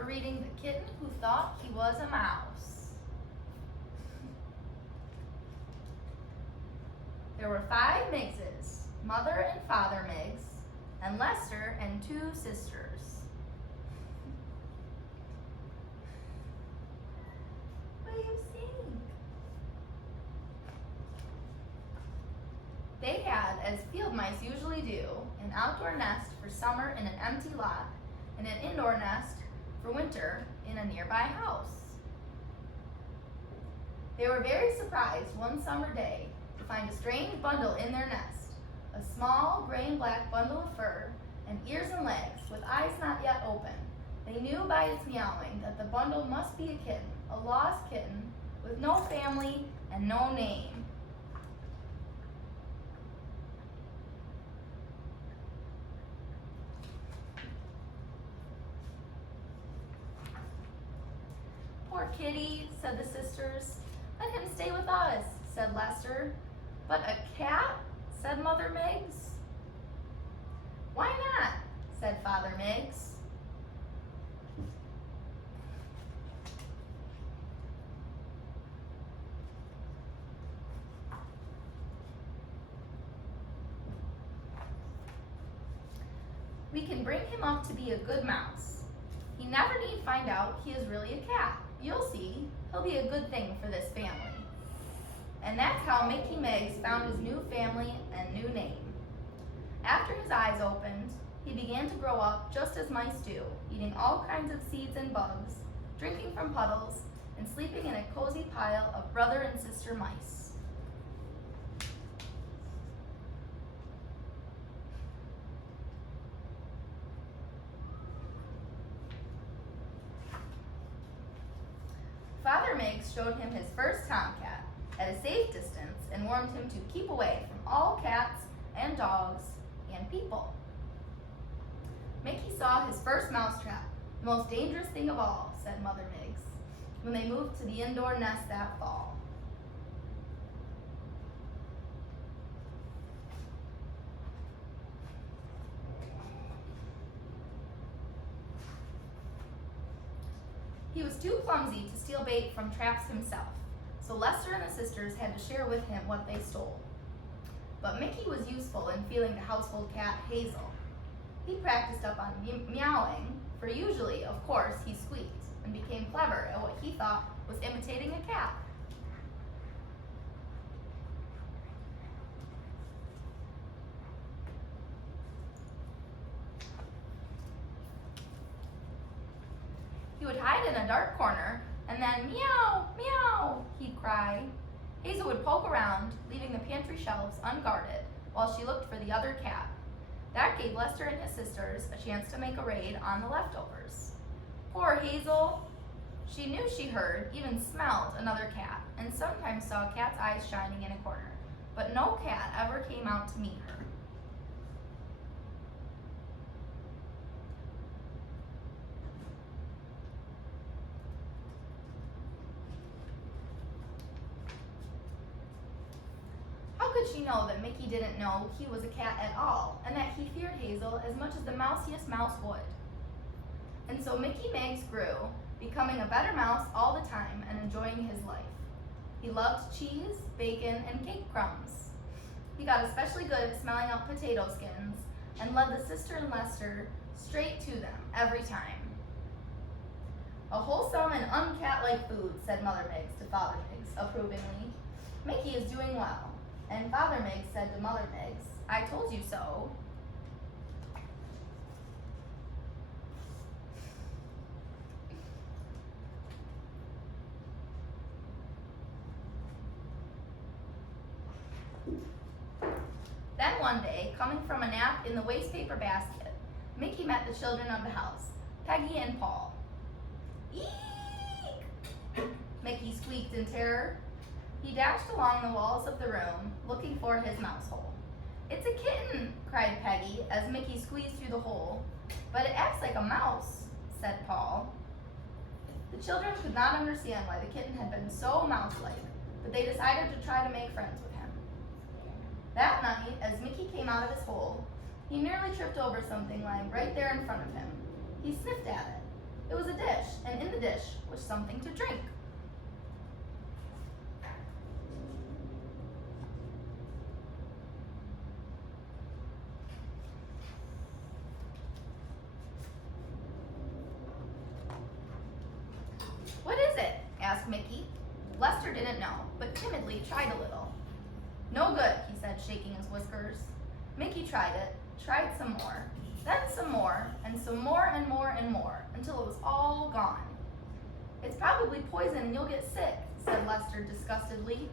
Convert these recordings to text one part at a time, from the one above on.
We're reading The Kitten Who Thought He Was a Mouse. There were 5 Miggses, Mother and Father Miggs, and Lester and 2 sisters. What do you think? They had, as field mice usually do, an outdoor nest for summer in an empty lot and an indoor nest for winter in a nearby house. They were very surprised one summer day to find a strange bundle in their nest, a small gray and black bundle of fur and ears and legs with eyes not yet open. They knew by its meowing that the bundle must be a kitten, a lost kitten with no family and no name. Poor kitty, said the sisters. Let him stay with us, said Lester. But a cat, said Mother Miggs. Why not, said Father Miggs. We can bring him up to be a good mouse. He never need find out he is really a cat. You'll see, he'll be a good thing for this family. And that's how Mickey Miggs found his new family and new name. After his eyes opened, he began to grow up just as mice do, eating all kinds of seeds and bugs, drinking from puddles, and sleeping in a cozy pile of brother and sister mice. Father Miggs showed him his first tomcat at a safe distance and warned him to keep away from all cats and dogs and people. Mickey saw his first mousetrap, the most dangerous thing of all, said Mother Miggs, when they moved to the indoor nest that fall. He was too clumsy to steal bait from traps himself, so Lester and the sisters had to share with him what they stole. But Mickey was useful in feeling the household cat, Hazel. He practiced up on meowing, for usually, of course, he squeaked, and became clever at what he thought was imitating a cat. He would hide in a dark corner, and then meow, meow, he'd cry. Hazel would poke around, leaving the pantry shelves unguarded, while she looked for the other cat. That gave Lester and his sisters a chance to make a raid on the leftovers. Poor Hazel! She knew she heard, even smelled, another cat, and sometimes saw a cat's eyes shining in a corner, but no cat ever came out to meet her. How could she know that Mickey didn't know he was a cat at all, and that he feared Hazel as much as the mousiest mouse would? And so Mickey Miggs grew, becoming a better mouse all the time and enjoying his life. He loved cheese, bacon, and cake crumbs. He got especially good at smelling out potato skins and led the sister and Lester straight to them every time. A wholesome and uncat-like food, said Mother Miggs to Father Miggs approvingly. Mickey is doing well. And Father Miggs said to Mother Miggs, I told you so. Then one day, coming from a nap in the wastepaper basket, Mickey met the children of the house, Peggy and Paul. Eek! Mickey squeaked in terror. He dashed along the walls of the room, looking for his mouse hole. It's a kitten, cried Peggy as Mickey squeezed through the hole. But it acts like a mouse, said Paul. The children could not understand why the kitten had been so mouse-like, but they decided to try to make friends with him. That night, as Mickey came out of his hole, he nearly tripped over something lying right there in front of him. He sniffed at it. It was a dish. something to drink. "What is it?" asked Mickey. Lester didn't know, but timidly tried a little. "No good," he said, shaking his whiskers. Mickey tried it, tried some more, then some more, and some more and more and more, until it was all gone. "It's probably poison and you'll get sick," said Lester disgustedly.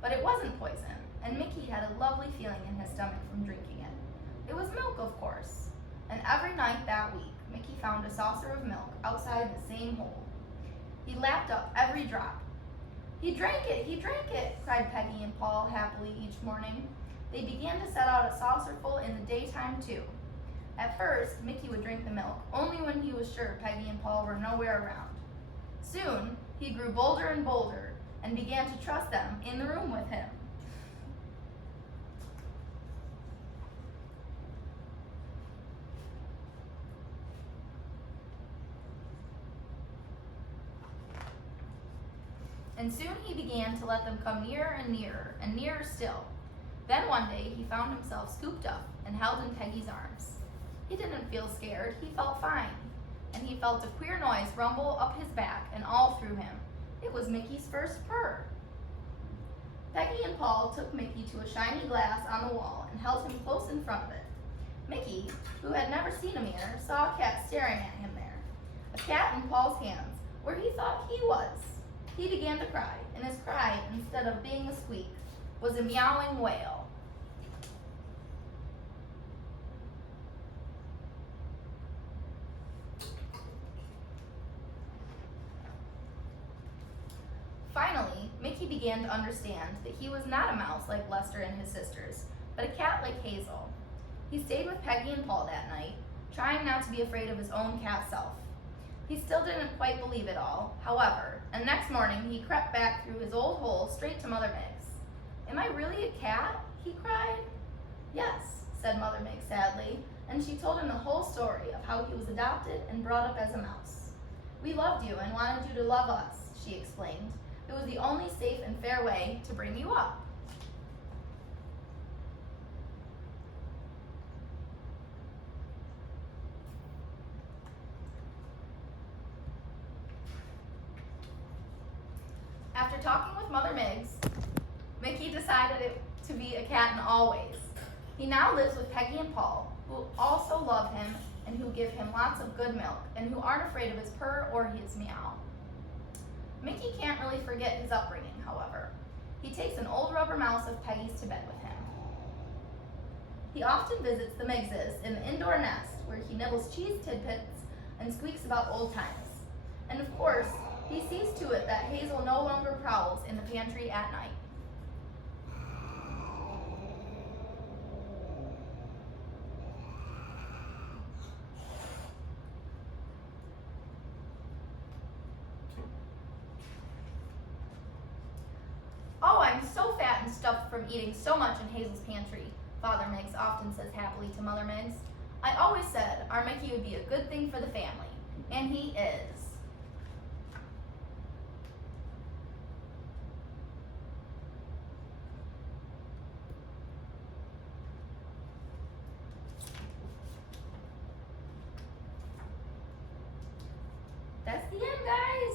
But it wasn't poison, and Mickey had a lovely feeling in his stomach from drinking it. It was milk, of course. And every night that week, Mickey found a saucer of milk outside the same hole. He lapped up every drop. "He drank it, he drank it," cried Peggy and Paul happily each morning. They began to set out a saucerful in the daytime too. At first, Mickey would drink the milk only when he was sure Peggy and Paul were nowhere around. Soon, he grew bolder and bolder and began to trust them in the room with him. And soon he began to let them come nearer and nearer still. Then one day he found himself scooped up and held in Peggy's arms. He didn't feel scared, he felt fine. And he felt a queer noise rumble up his back and all through him. It was Mickey's first purr. Peggy and Paul took Mickey to a shiny glass on the wall and held him close in front of it. Mickey, who had never seen a mirror, saw a cat staring at him there. A cat in Paul's hands, where he thought he was. He began to cry, and his cry, instead of being a squeak, was a meowing wail. Finally, Mickey began to understand that he was not a mouse like Lester and his sisters, but a cat like Hazel. He stayed with Peggy and Paul that night, trying not to be afraid of his own cat self. He still didn't quite believe it all, however, and next morning he crept back through his old hole straight to Mother Miggs. "Am I really a cat?" he cried. "Yes," said Mother Miggs sadly, and she told him the whole story of how he was adopted and brought up as a mouse. "We loved you and wanted you to love us," she explained. "It was the only safe and fair way to bring you up." After talking with Mother Miggs, Mickey decided to be a cat in all ways. He now lives with Peggy and Paul, who also love him and who give him lots of good milk and who aren't afraid of his purr or his meow. Mickey can't really forget his upbringing, however. He takes an old rubber mouse of Peggy's to bed with him. He often visits the Miggses in the indoor nest where he nibbles cheese tidbits and squeaks about old times. And of course, he sees to it that Hazel no longer prowls in the pantry at night. "Oh, I'm so fat and stuffed from eating so much in Hazel's pantry," Father Miggs often says happily to Mother Miggs. "I always said our Mickey would be a good thing for the family, and he is." That's the end, guys.